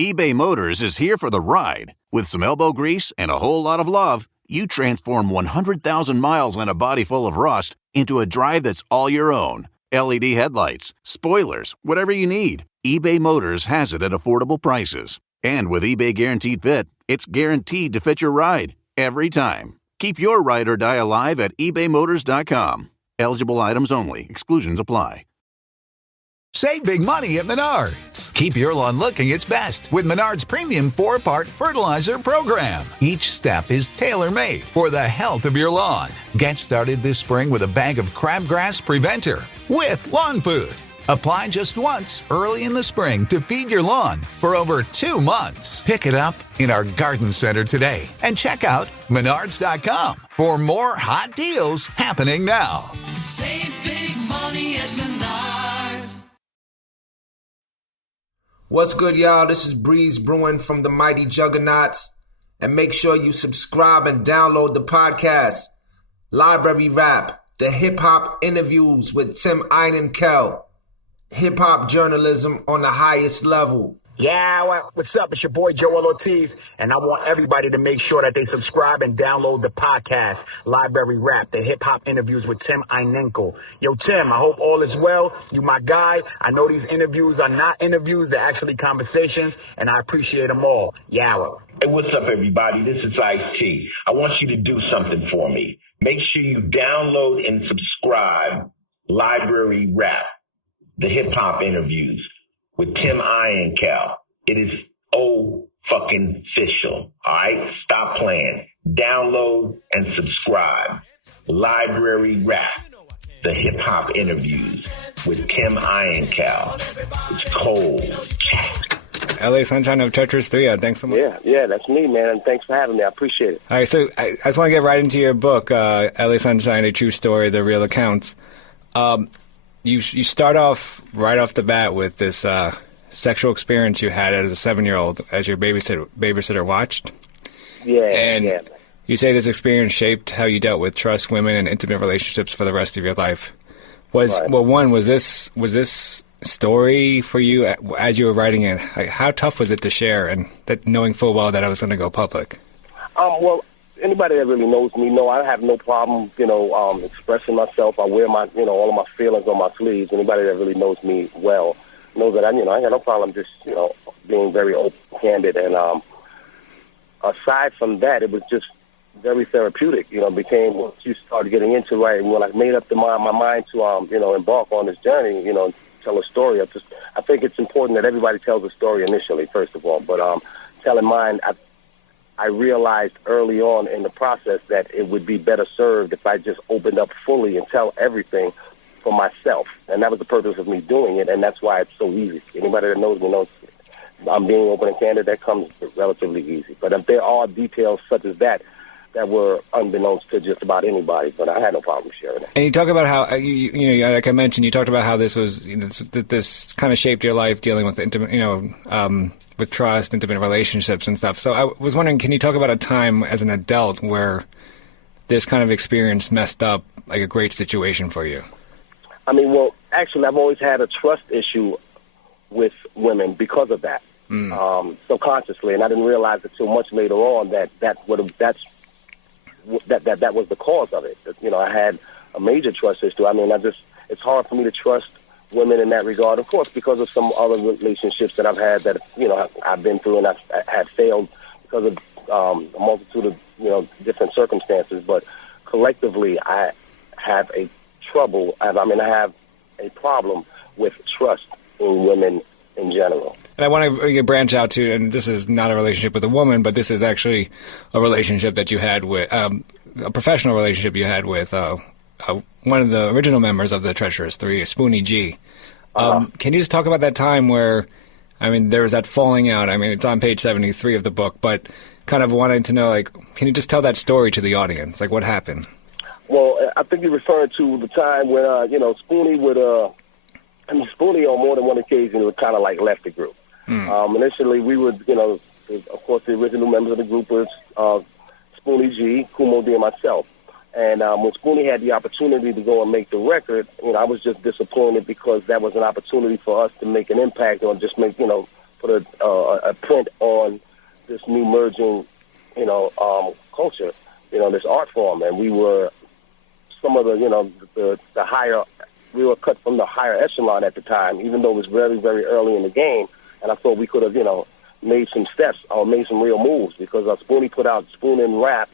eBay Motors is here for the ride. With some elbow grease and a whole lot of love, you transform 100,000 miles and a body full of rust into a drive that's all your own. LED headlights, spoilers, whatever you need, eBay Motors has it at affordable prices. And with eBay Guaranteed Fit, it's guaranteed to fit your ride every time. Keep your ride or die alive at ebaymotors.com. Eligible items only. Exclusions apply. Save big money at Menards. Keep your lawn looking its best with Menards Premium 4-Part Fertilizer Program. Each step is tailor-made for the health of your lawn. Get started this spring with a bag of crabgrass preventer with lawn food. Apply just once early in the spring to feed your lawn for over 2 months. Pick it up in our garden center today and check out Menards.com for more hot deals happening now. Save big money at Menards. What's good, y'all? This is Breeze Brewing from the Mighty Juggernauts. And make sure you subscribe and download the podcast, Library Rap, the hip-hop interviews with Tim Einenkel. Hip-hop journalism on the highest level. Yeah, what's up? It's your boy Joel Ortiz, and I want everybody to make sure that they subscribe and download the podcast, Library Rap, the hip-hop interviews with Tim Einenkel. Yo, Tim, I hope all is well. You my guy. I know these interviews are not interviews. They're actually conversations, and I appreciate them all. Yawa. Hey, what's up, everybody? This is Ice-T. I want you to do something for me. Make sure you download and subscribe Library Rap, the hip-hop interviews with Tim Einenkel. It is fucking official. All right? Stop playing. Download and subscribe. Library Rap, the hip-hop interviews with Tim Einenkel. It's cold. LA Sunshine of Treacherous Three. Thanks so much. Yeah, that's me, man. And thanks for having me. I appreciate it. All right, so I just want to get right into your book, LA Sunshine, A True Story, The Real Accounts. You start off right off the bat with this sexual experience you had as a 7-year-old as your babysitter watched. Yeah. You say this experience shaped how you dealt with trust, women, and intimate relationships for the rest of your life. Was this story for you as you were writing it? Like, how tough was it to share, and that knowing full well that I was going to go public? Well, anybody that really knows me know I have no problem, expressing myself. I wear my, all of my feelings on my sleeves. Anybody that really knows me well knows that I got no problem just, being very open, candid. And aside from that, it was just very therapeutic. Became once you started getting into right, when I made up my mind to, embark on this journey, tell a story. I think it's important that everybody tells a story initially, first of all. But telling mine, I realized early on in the process that it would be better served if I just opened up fully and tell everything for myself. And that was the purpose of me doing it, and that's why it's so easy. Anybody that knows me knows I'm being open and candid. That comes relatively easy. But if there are details such as that were unbeknownst to just about anybody, but I had no problem sharing that. And you talk about how, like I mentioned, you talked about how this was, this kind of shaped your life dealing with intimate, with trust, intimate relationships and stuff. So I was wondering, can you talk about a time as an adult where this kind of experience messed up like a great situation for you? I mean, well, actually, I've always had a trust issue with women because of that, subconsciously, and I didn't realize it till much later on that was the cause of it. I had a major trust issue. I mean, it's hard for me to trust women in that regard, of course, because of some other relationships that I've had that, I've been through and I've had failed because of a multitude of, different circumstances. But collectively, I have a problem with trust in women in general. And I want to branch out to, and this is not a relationship with a woman, but this is actually a relationship that you had with, a professional relationship you had with one of the original members of the Treacherous Three, Spoonie G. Can you just talk about that time where, there was that falling out? It's on page 73 of the book, but kind of wanting to know, can you just tell that story to the audience? What happened? Well, I think you're referring to the time when, Spoonie would, Spoonie on more than one occasion would kind of left the group. Initially, we would, of course, the original members of the group was Spoonie G, Kumo D, and myself. And when Spoonie had the opportunity to go and make the record, I was just disappointed because that was an opportunity for us to make an impact or just make, put a print on this new merging, culture, this art form. And we were some of the higher, we were cut from the higher echelon at the time, even though it was very, very early in the game. And I thought we could have, made some steps or made some real moves, because Spoonie put out Spoon and Rap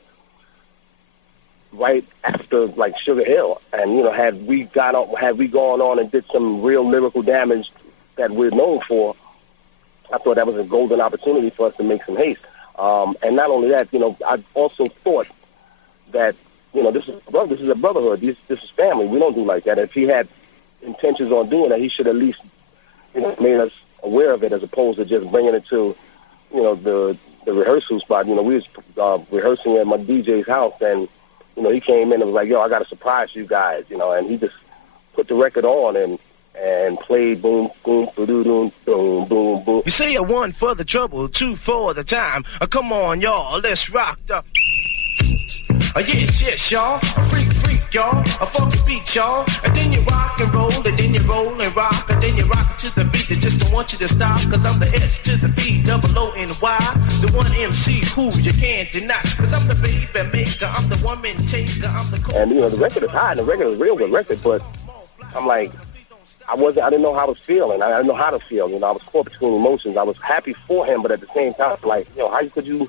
right after like Sugar Hill, and had we gone on and did some real lyrical damage that we're known for, I thought that was a golden opportunity for us to make some haste. And not only that, I also thought that this is a brotherhood. This is family. We don't do like that. If he had intentions on doing that, he should at least made us aware of it, as opposed to just bringing it to the rehearsal spot. We was rehearsing at my DJ's house, and he came in and was like, "Yo, I got to surprise you guys," and he just put the record on and played boom, boom, boom, boom, boom, boom, boom. You say a one for the trouble, two for the time. Come on, y'all, let's rock the. Yes, y'all. A freak, y'all. A funky beat, y'all. And then you rock and roll, and then you roll and rock, and then you rock to the beat. They just don't want you to stop, cause I'm the S to the B, double O and Y. The one MC who you can't deny. Cause I'm the baby maker, I'm the woman taker, I'm the cool. And the record is high, and the record is a real good record, but I'm like, I didn't know how I was feeling. I didn't know how to feel. I was caught between emotions. I was happy for him, but at the same time, like, how could you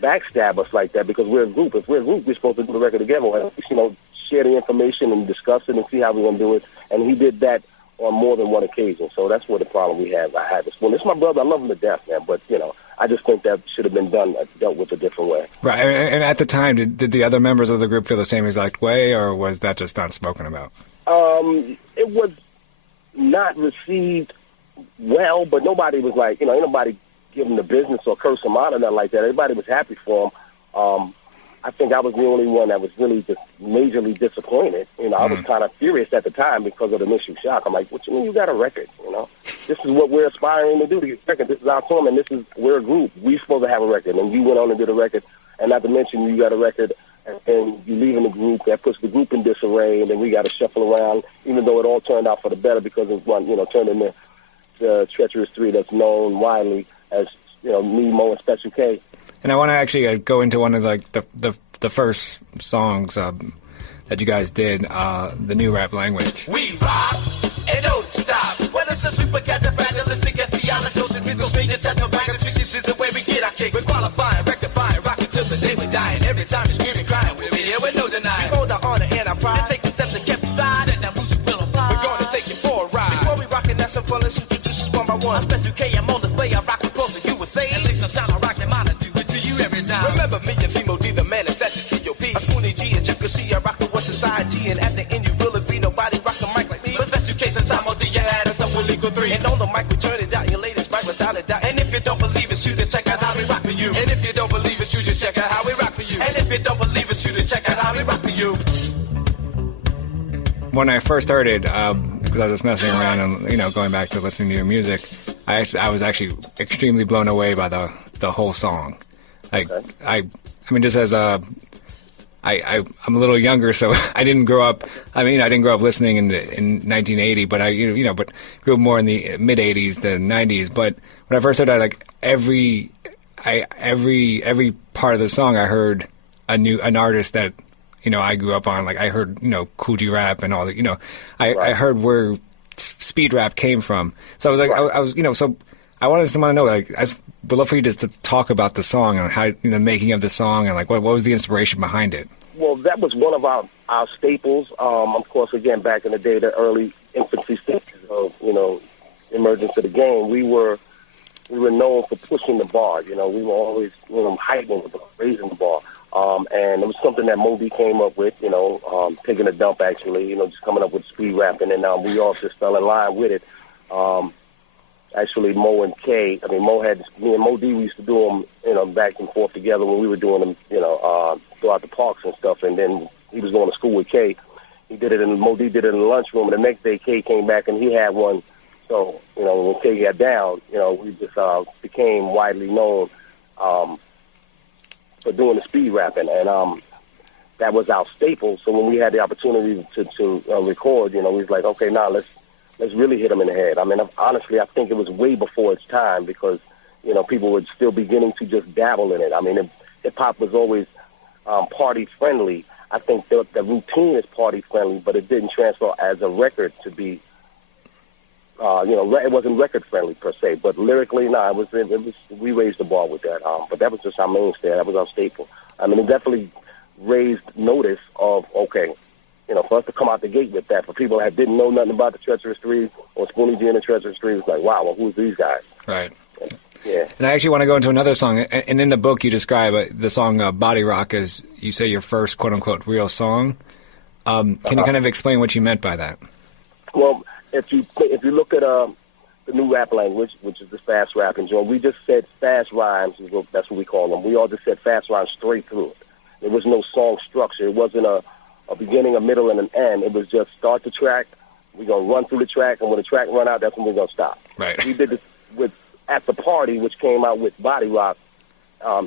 backstab us like that? Because we're a group. If we're a group, we're supposed to do the record together. At least, share the information and discuss it and see how we're going to do it. And he did that on more than one occasion. So that's what the problem we have. I had this one. This is my brother. I love him to death, man. But, I just think that should have been dealt with a different way. Right. And at the time, did the other members of the group feel the same exact way, or was that just not spoken about? It was not received well, but nobody was like, ain't nobody give him the business or curse him out or nothing like that. Everybody was happy for him. I think I was the only one that was really just majorly disappointed. I was kind of furious at the time because of the initial shock. I'm like, what you mean you got a record? This is what we're aspiring to do, to get a record. This is our tour, and we're a group. We're supposed to have a record, and you went on and did a record, and not to mention you got a record, and you leaving the group. That puts the group in disarray, and then we got to shuffle around, even though it all turned out for the better because it turned into the Treacherous Three that's known widely as, me, Mo, and Special K. And I want to actually go into one of the first songs that you guys did, the new rap language. We rock and don't stop. Well, it's the super cat, the fantastic, and theatrical, and rhythm straight to the back of this is the way we get our kick. We're qualifying, rectifying, rocking till the day we die. And every time you're screaming, crying, we'll be here with no denying. We hold our honor and our pride. To take the steps to get stride. Set that music will apply. We're going to take you for a ride. Before we rock and that's some fun, let's introduce us one by one. I'm Special K, I'm on display, I rock across the USA. At least I shine, I rock and mine, I do it to you every time. Remember me and Timo D, the man that's at the T.O.P. I Spoonie G, as you can see, I rock the one society. And at the end, you will agree, nobody rock the mic like me. But Special K, since I'm on D, you had us up with legal 3. And on the mic, we turn it out, your latest mic without a doubt. And if you don't believe it's you, then check out how we rock for you. And if you don't believe it's you, just check out how we rock for you. And if you don't believe it's you, then check out how we rock for you. When I first heard it, because I was just messing around and going back to listening to your music, I was actually extremely blown away by the whole song. Like, okay. I mean, just as I'm a little younger, so I didn't grow up. I didn't grow up listening in 1980, but I grew up more in the mid 80s than 90s. But when I first heard it, every part of the song, I heard an artist that I grew up on. Like, I heard Coogee rap and all that. I heard where speed rap came from. So I was like, right. I was so I wanted someone to know, I would love for you just to talk about the song and how making of the song and what was the inspiration behind it. Well, that was one of our staples. Of course, again, back in the day, the early infancy stages of emergence of the game, we were known for pushing the bar. We were always heightening the bar, raising the bar. And it was something that Moby came up with, taking a dump, actually, just coming up with speed rapping, and we all just fell in line with it. Actually, Mo and K, me and Mo D, we used to do them, back and forth together when we were doing them, throughout the parks and stuff, and then he was going to school with K. He did it Mo D did it in the lunchroom, and the next day K came back and he had one. So, when K got down, we just became widely known, for doing the speed rapping, and that was our staple. So when we had the opportunity to record, we was like, okay, now let's let's really hit them in the head. I mean, honestly, I think it was way before its time because, you know, people were still beginning to just dabble in it. I mean, hip-hop was always party-friendly. I think the routine is party-friendly, but it didn't transfer as a record to be, it wasn't record-friendly per se. But lyrically, no, it was we raised the bar with that. But that was just our mainstay. That was our staple. I mean, it definitely raised notice of, okay, you know, for us to come out the gate with that, for people that didn't know nothing about the Treacherous Three or Spoonie G and the Treacherous Three, it was like, wow, well, who's these guys? Right. Yeah. And I actually want to go into another song. And in the book, you describe the song Body Rock as, you say, your first quote-unquote real song. Can you kind of explain what you meant by that? Well, if you look at the new rap language, which is the fast rapping joint, we just said fast rhymes. That's what we call them. We all just said fast rhymes straight through it. There was no song structure. It wasn't a beginning, a middle, and an end. It was just start the track. We're going to run through the track, and when the track run out, that's when we're going to stop. Right. We did this with At the Party, which came out with Body Rock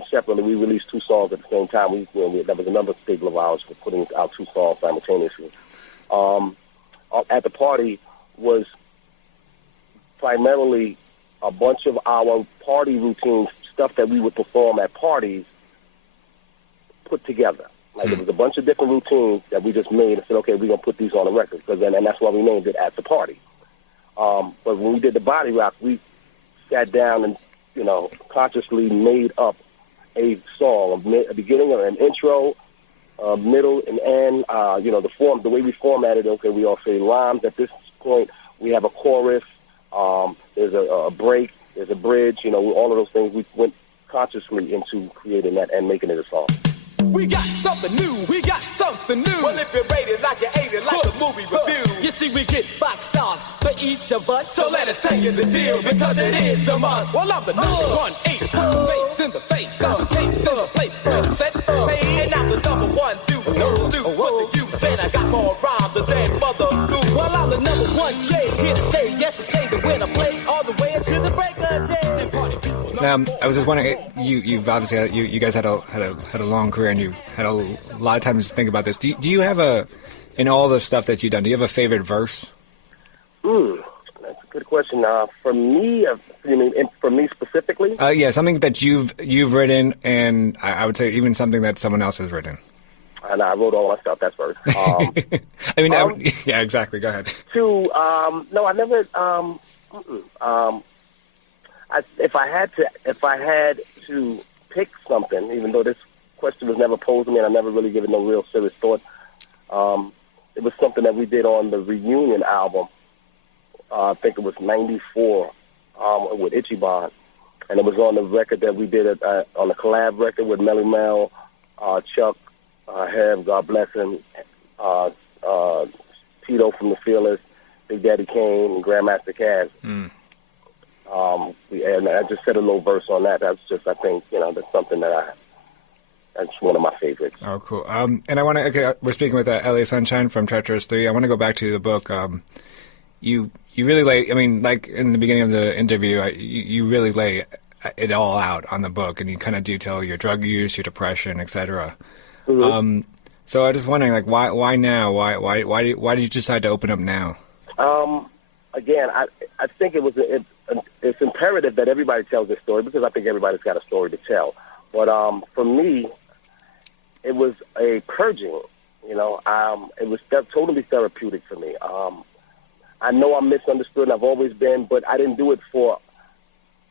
separately. We released 2 songs at the same time. That was another staple of ours for putting out 2 songs simultaneously. At the Party was primarily a bunch of our party routines, stuff that we would perform at parties, put together. Like, it was a bunch of different routines that we just made and said, okay, we're going to put these on a record. And that's why we named it At the Party. But when we did the Body Rock, we sat down and, you know, consciously made up a song, a beginning or an intro, middle and end. The way we formatted, okay, we all say rhymes. At this point, we have a chorus. There's a break. There's a bridge. You know, all of those things. We went consciously into creating that and making it a song. We got something new. We got something new. Well, if you rate it like you ate it, like a movie review. You see, we get 5 stars for each of us. So let us tell you the deal, because it is a must. Well, I'm the number 1 ace. Face in the face. I'm the face in the place. Set, hey, and I'm the number 1 dude. Don't do what the you say. I got more rhymes than mother do. Well, I'm the number 1 trade. Here to stay. Yes, to say that when I play all the way until the break of day. Now, I was just wondering, you've obviously you guys had a long career, and you had a lot of time to think about this. Do you have in all the stuff that you've done, do you have a favorite verse? That's a good question. For me, you mean for me specifically? Yeah, something that you've written, and I would say even something that someone else has written. And I wrote all my stuff. That's first. I mean, yeah, exactly. Go ahead. No, I never. If I had to pick something, even though this question was never posed to me and I never really given no real serious thought, it was something that we did on the Reunion album. I think it was '94 with Ichiban, and it was on the record that we did on the collab record with Melly Mel, Chuck, Hev, God bless him, Tito from the Fearless, Big Daddy Kane, and Grandmaster Caz. And I just said a little verse on that. That's just, I think, that's something that's one of my favorites. Oh, cool. And I want to, okay, we're speaking with LA Sunshine from Treacherous Three. I want to go back to the book. You really lay, I mean, like in the beginning of the interview, you really lay it all out on the book, and you kind of detail your drug use, your depression, etc. Mm-hmm. So I was just wondering, like, why now? Why did you decide to open up now? Again, I think it's imperative that everybody tells their story, because I think everybody's got a story to tell. But for me, it was a purging. It was totally therapeutic for me. I know I'm misunderstood, and I've always been, but I didn't do it for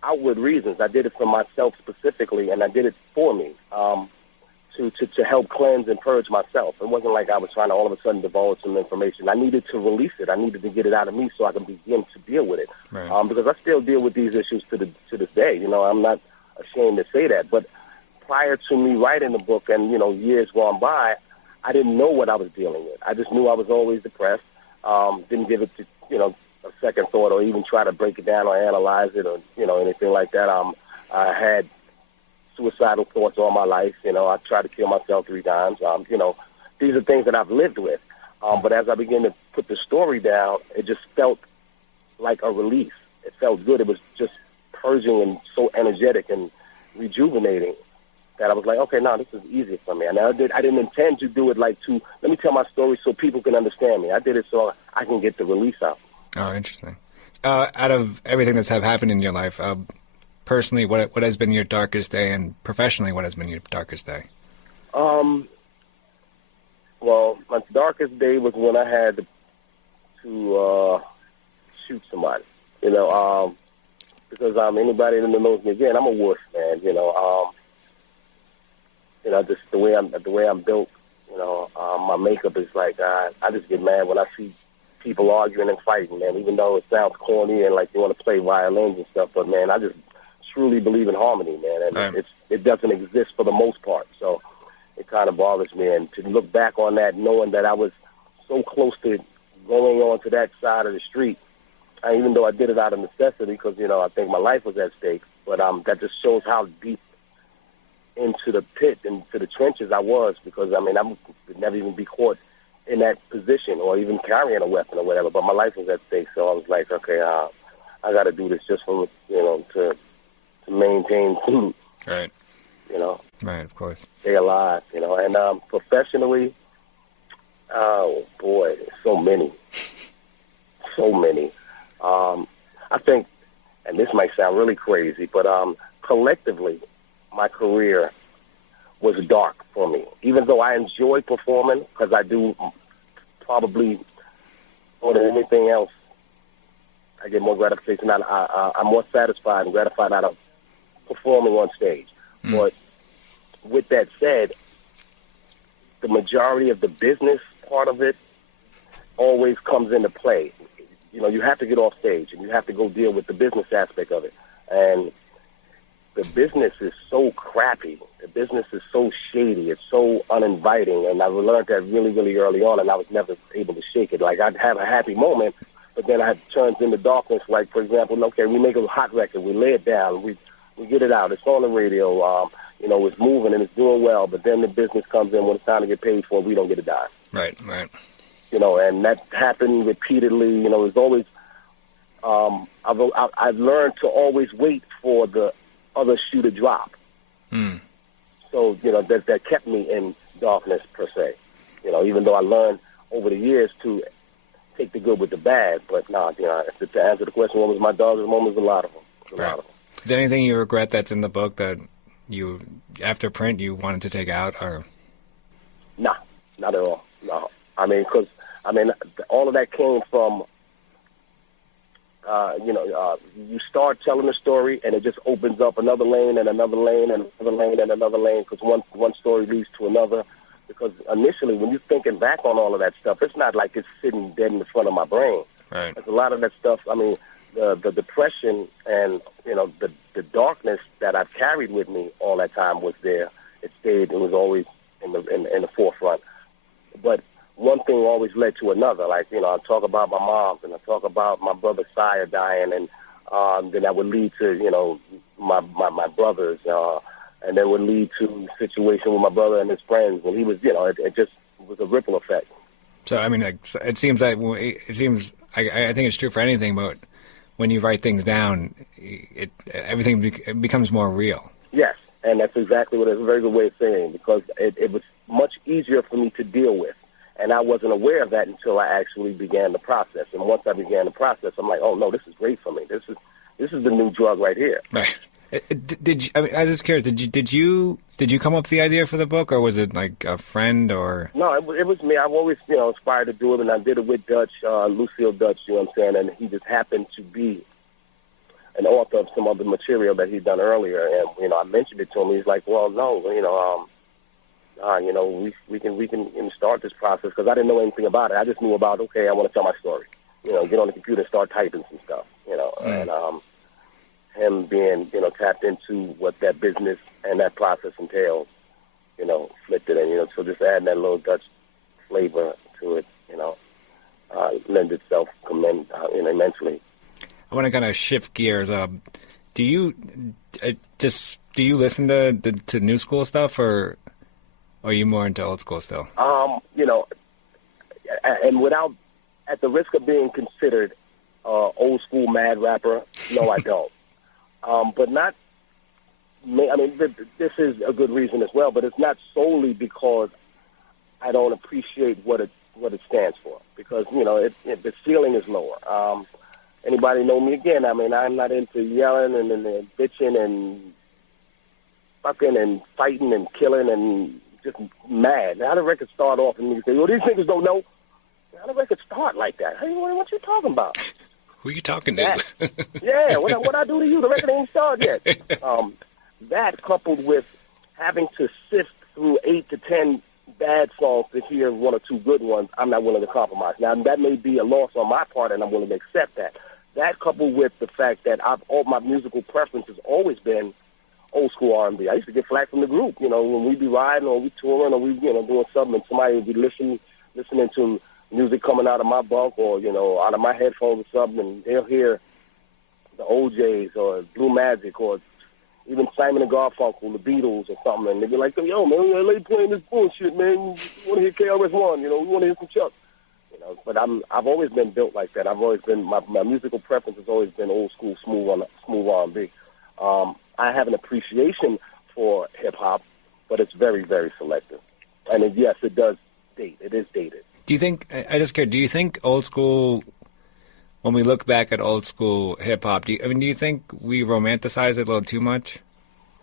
outward reasons. I did it for myself specifically, and I did it for me to help cleanse and purge myself. It wasn't like I was trying to all of a sudden divulge some information. I needed to release it. I needed to get it out of me so I can begin to deal with it. Right. Because I still deal with these issues to this day. I'm not ashamed to say that. But prior to me writing the book and, years gone by, I didn't know what I was dealing with. I just knew I was always depressed. Didn't give it a second thought or even try to break it down or analyze it or, anything like that. I had suicidal thoughts all my life. I tried to kill myself 3 times. These are things that I've lived with. But as I began to put the story down, it just felt like a release. It felt good. It was just purging and so energetic and rejuvenating that I was like, okay, now this is easy for me. And I didn't intend to do it let me tell my story so people can understand me. I did it so I can get the release out. Oh, interesting. Out of everything that's happened in your life, personally, what has been your darkest day, and professionally, what has been your darkest day? Well, my darkest day was when I had to shoot somebody. Because anybody that knows me, again, I'm a wuss, man. Just the way I'm built. My makeup is like I just get mad when I see people arguing and fighting, man. Even though it sounds corny and like you want to play violins and stuff, but man, I just truly believe in harmony, man, and Right. it doesn't exist for the most part. So it kind of bothers me, and to look back on that, knowing that I was so close to going on to that side of the street, even though I did it out of necessity, because I think my life was at stake. But that just shows how deep into the pit, into the trenches I was, because I would never even be caught in that position or even carrying a weapon or whatever. But my life was at stake, so I was like, okay, I got to do this just for to maintain food. Right. Right, of course. Stay alive, and professionally, oh boy, so many. I think, and this might sound really crazy, but collectively, my career was dark for me. Even though I enjoy performing, because I do probably more than anything else, I get more gratification. I'm more satisfied and gratified out of performing on stage. But with that said, the majority of the business part of it always comes into play. You have to get off stage and you have to go deal with the business aspect of it. And the business is so crappy. The business is so shady. It's so uninviting. And I learned that really, really early on, and I was never able to shake it. Like, I'd have a happy moment, but then it turns into darkness. Like, for example, okay, we make a hot record. We lay it down. We get it out. It's on the radio. It's moving and it's doing well, but then the business comes in when it's time to get paid for it. We don't get a dime. Right. And that happened repeatedly. It's always, I've learned to always wait for the other shoe to drop. So, that kept me in darkness per se. Even though I learned over the years to take the good with the bad, but to answer the question, what was my darkest moment? A lot of them. Right. Is there anything you regret that's in the book that you, after print, you wanted to take out, or? Nah, not at all. No. Because all of that came from, you start telling a story and it just opens up another lane and another lane and another lane and another lane, because one story leads to another. Because initially, when you're thinking back on all of that stuff, it's not like it's sitting dead in the front of my brain. Right. There's a lot of that stuff. The depression and the darkness that I've carried with me all that time was there. It stayed. It was always in the forefront. But one thing always led to another. Like, I talk about my mom, and I talk about my brother Sire dying, and then that would lead to my brothers, and then would lead to a situation with my brother and his friends when he was, it just was a ripple effect. So it seems I think it's true for anything, but when you write things down, everything becomes more real. Yes, and that's exactly what it's a very good way of saying, because it was much easier for me to deal with. And I wasn't aware of that until I actually began the process. And once I began the process, I'm like, oh no, this is great for me. This is the new drug right here. Right. I was just curious. Did you come up with the idea for the book, or was it like a friend, or? No, it was me. I've always aspired to do it, and I did it with Dutch, Lucille Dutch. You know what I'm saying? And he just happened to be an author of some other material that he'd done earlier, and I mentioned it to him. He's like, well, no, we can start this process, because I didn't know anything about it. I just knew about, okay, I want to tell my story. Get on the computer and start typing some stuff. And him being tapped into what that business and that process entails, flipped it, and so just adding that little Dutch flavor to it, lends itself immensely. I want to kind of shift gears. Do you listen to new school stuff, or are you more into old school still? And without, at the risk of being considered old school mad rapper, no, I don't. But not. This is a good reason as well, but it's not solely because I don't appreciate what what it stands for, because, the ceiling is lower. Anybody know me again? I mean, I'm not into yelling and bitching and fucking and fighting and killing and just mad. How the record start off and you say, well, these niggas don't know. How the record start like that? Hey, what you talking about? Who are you talking to? Yeah, what I do to you? The record ain't started yet. That coupled with having to sift through 8 to 10 bad songs to hear one or two good ones, I'm not willing to compromise. Now, that may be a loss on my part, and I'm willing to accept that. That coupled with the fact that all my musical preference has always been old school R&B. I used to get flack from the group, when we be riding or we touring or we, doing something, and somebody would be listening to music coming out of my bunk or, out of my headphones or something, and they'll hear the OJs or Blue Magic or even Simon and Garfunkel, the Beatles or something, and they'd be like, yo, man, LA playing this bullshit, man. We want to hear KRS-One, we want to hear some Chuck. But I've always been built like that. I've always been, my musical preference has always been old school, smooth R&B. I have an appreciation for hip-hop, but it's very, very selective. And yes, it does date. It is dated. Do you think, I just care, do you think old school, when we look back at old school hip-hop, do you think we romanticize it a little too much?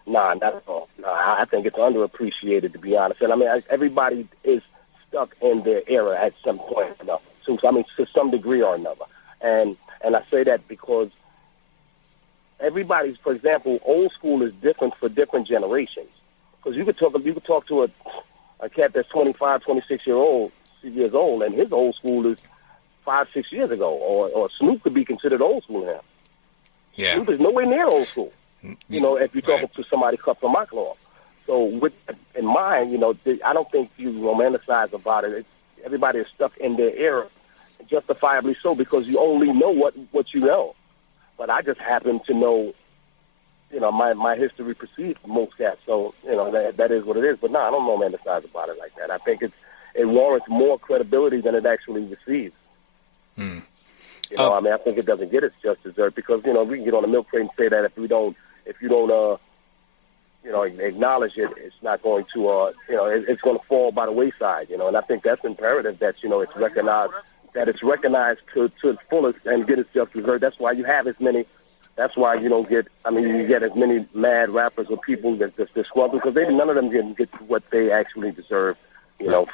Nah, not at all. Nah, I think it's underappreciated, to be honest. And, everybody is stuck in their era at some point or another. To some degree or another. And I say that because everybody's, for example, old school is different for different generations. Because you could talk to a cat that's 25, 26 years old, and his old school is 5, 6 years ago. Or Snoop could be considered old school now. Yeah. Snoop is nowhere near old school. If you're talking to somebody cut from my cloth. So with that in mind, I don't think you romanticize about it. Everybody is stuck in their era, justifiably so, because you only know what you know. But I just happen to know, my history precedes most cats. So, that is what it is. But no, I don't romanticize about it like that. I think it warrants more credibility than it actually receives. I think it doesn't get its just dessert because, we can get on the milk crate and say that if you don't acknowledge it, it's not going to, it's going to fall by the wayside, and I think that's imperative that, it's recognized to its fullest and get its just dessert. That's why you have as many, that's why you don't get, you get as many mad rappers or people that just disgruntled because none of them get what they actually deserve,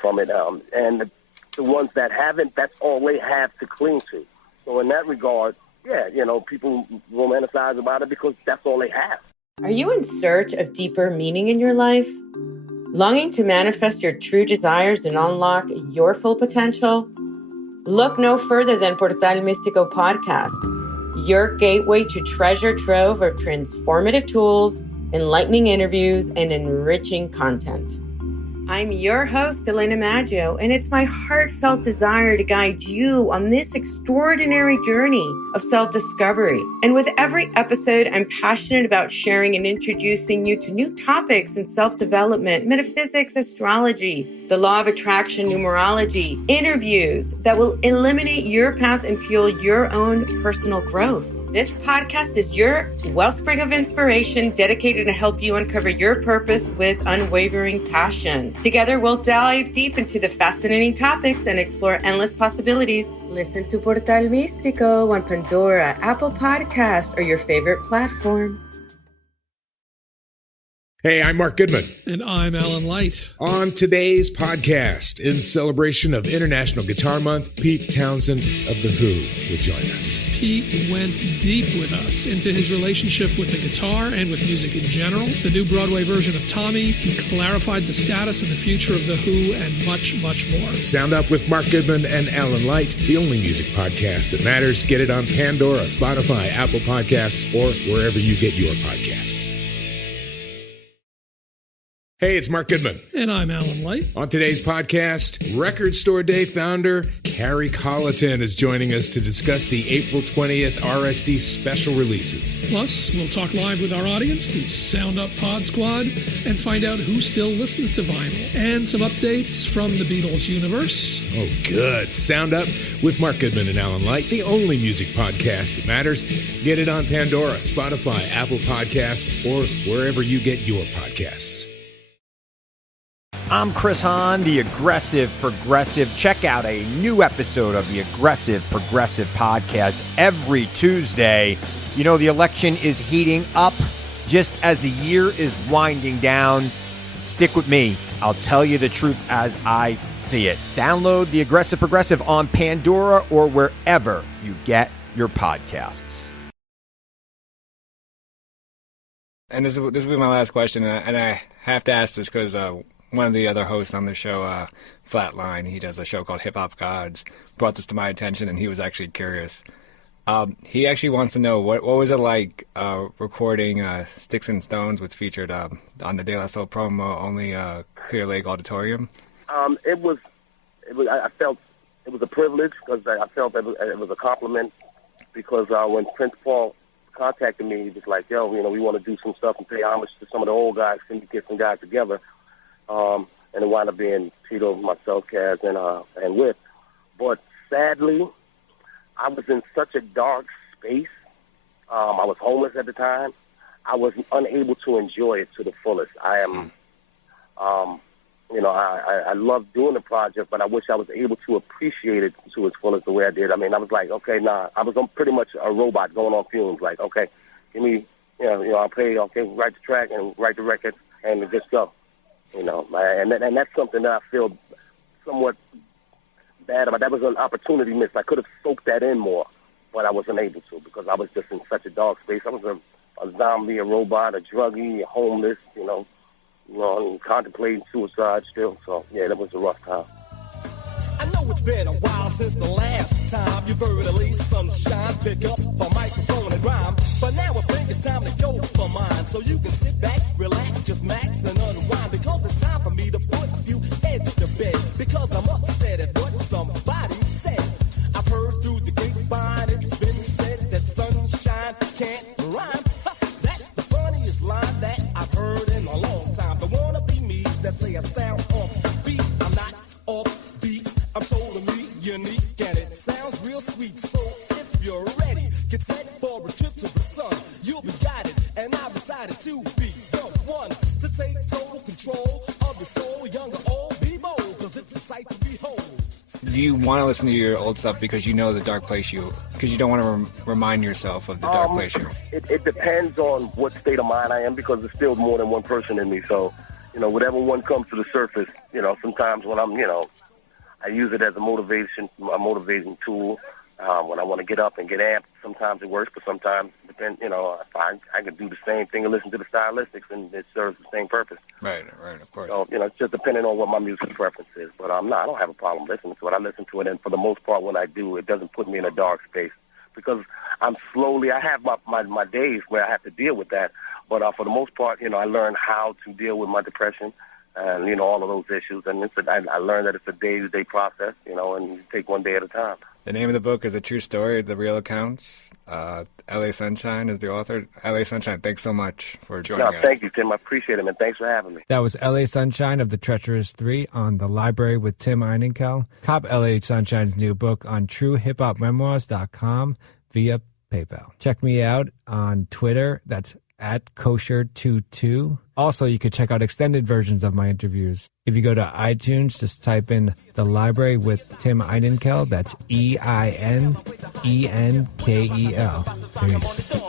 from it. And the ones that haven't, that's all they have to cling to. So in that regard, yeah, people romanticize about it because that's all they have. Are you in search of deeper meaning in your life? Longing to manifest your true desires and unlock your full potential? Look no further than Portal Místico Podcast, your gateway to treasure trove of transformative tools, enlightening interviews, and enriching content. I'm your host, Elena Maggio, and it's my heartfelt desire to guide you on this extraordinary journey of self-discovery. And with every episode, I'm passionate about sharing and introducing you to new topics in self-development, metaphysics, astrology, the law of attraction, numerology, interviews that will eliminate your path and fuel your own personal growth. This podcast is your wellspring of inspiration dedicated to help you uncover your purpose with unwavering passion. Together, we'll dive deep into the fascinating topics and explore endless possibilities. Listen to Portal Místico on Pandora, Apple Podcast, or your favorite platform. Hey, I'm Mark Goodman. And I'm Alan Light. On today's podcast, in celebration of International Guitar Month, Pete Townsend of The Who will join us. Pete went deep with us into his relationship with the guitar and with music in general, the new Broadway version of Tommy. He clarified the status and the future of The Who, and much, much more. Sound Up with Mark Goodman and Alan Light, the only music podcast that matters. Get it on Pandora, Spotify, Apple Podcasts, or wherever you get your podcasts. Hey, it's Mark Goodman. And I'm Alan Light. On today's podcast, Record Store Day founder Carrie Colleton is joining us to discuss the April 20th RSD special releases. Plus, we'll talk live with our audience, the Sound Up Pod Squad, and find out who still listens to vinyl. And some updates from the Beatles universe. Oh, good. Sound Up with Mark Goodman and Alan Light, the only music podcast that matters. Get it on Pandora, Spotify, Apple Podcasts, or wherever you get your podcasts. I'm Chris Hahn, the Aggressive Progressive. Check out a new episode of the Aggressive Progressive podcast every Tuesday. You know, the election is heating up just as the year is winding down. Stick with me. I'll tell you the truth as I see it. Download the Aggressive Progressive on Pandora or wherever you get your podcasts. And this will be my last question, and I have to ask this because one of the other hosts on the show, Flatline, he does a show called Hip Hop Gods, brought this to my attention, and he was actually curious. He actually wants to know what was it like recording Sticks and Stones, which featured on the De La Soul promo only Clear Lake Auditorium. It was. I felt it was a privilege because I felt it was a compliment because when Prince Paul contacted me, he was like, "Yo, we want to do some stuff and pay homage to some of the old guys. Can you get some guys together?" And it wound up being Tito, myself, Kaz, and Whip. But sadly, I was in such a dark space. I was homeless at the time. I was unable to enjoy it to the fullest. I am, I love doing the project, but I wish I was able to appreciate it to its fullest the way I did. I mean, I was like, okay, I was pretty much a robot going on fumes. Like, okay, give me, I'll pay, okay, write the track and write the record and just go. And that's something that I feel somewhat bad about. That was an opportunity missed. I could have soaked that in more, but I wasn't able to because I was just in such a dark space. I was a zombie, a robot, a druggie, a homeless, and contemplating suicide still. So, yeah, that was a rough time. I know it's been a while since the last time you've heard at least sunshine, pick up a microphone and rhyme. But now I think it's time to go for mine. So you can sit back, relax, just max and unwind. Because it's time for me to put a few heads to bed. Because I'm upset at what somebody said. I've heard through the grapevine, it's been said that sunshine can't rhyme. That's the funniest line that I've heard in a long time. The wannabe me that say I sound off beat. I'm not off beat. I'm totally unique and it sounds real sweet. So if you're ready, get set for a trip to the sun. You'll be guided, and I've decided to be the one to take total control of your soul, young or old, be bold, because it's a sight to behold. Do you want to listen to your old stuff because you know the dark place because you don't want to remind yourself of the dark place you're in? It depends on what state of mind I am because there's still more than one person in me. So, whatever one comes to the surface, sometimes when I'm, I use it as a motivation tool. When I want to get up and get amped, sometimes it works, but sometimes, I can do the same thing and listen to the stylistics, and it serves the same purpose. Right, of course. So, it's just depending on what my music preference is. But I don't have a problem listening to it. I listen to it, and for the most part, when I do, it doesn't put me in a dark space because I have my days where I have to deal with that. But for the most part, I learned how to deal with my depression and, all of those issues. And I learned that it's a day-to-day process, and you take one day at a time. The name of the book is A True Story, The Real Accounts. L.A. Sunshine is the author. L.A. Sunshine, thanks so much for joining us. Thank you, Tim. I appreciate it, man. Thanks for having me. That was L.A. Sunshine of the Treacherous Three on The Library with Tim Einenkel. Cop L.A. Sunshine's new book on truehiphopmemoirs.com via PayPal. Check me out on Twitter. That's at kosher22. Also, you could check out extended versions of my interviews. If you go to iTunes, just type in The Library with Tim Einenkel. That's EINENKEL. Peace.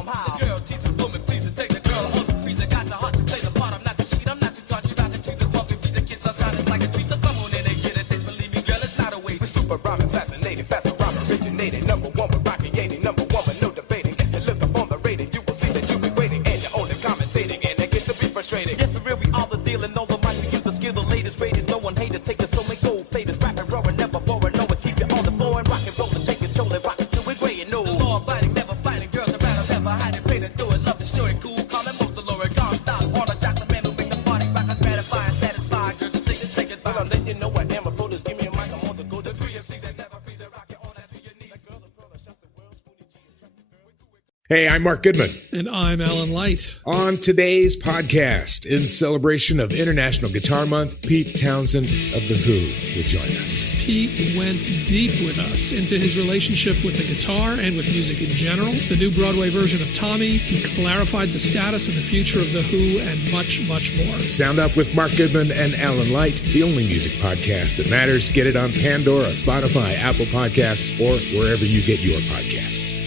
Hey, I'm Mark Goodman. And I'm Alan Light. On today's podcast, in celebration of International Guitar Month, Pete Townsend of The Who will join us. Pete went deep with us into his relationship with the guitar and with music in general, the new Broadway version of Tommy. He clarified the status and the future of The Who, and much, much more. Sound Up with Mark Goodman and Alan Light, the only music podcast that matters. Get it on Pandora, Spotify, Apple Podcasts, or wherever you get your podcasts.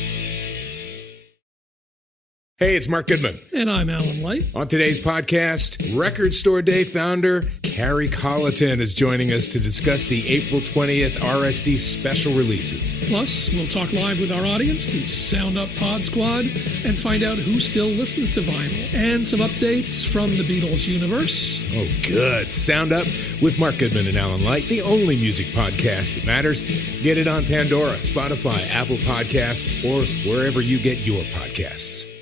Hey, it's Mark Goodman. And I'm Alan Light. On today's podcast, Record Store Day founder Carrie Colleton is joining us to discuss the April 20th RSD special releases. Plus, we'll talk live with our audience, the Sound Up Pod Squad, and find out who still listens to vinyl. And some updates from the Beatles universe. Oh, good. Sound Up with Mark Goodman and Alan Light, the only music podcast that matters. Get it on Pandora, Spotify, Apple Podcasts, or wherever you get your podcasts.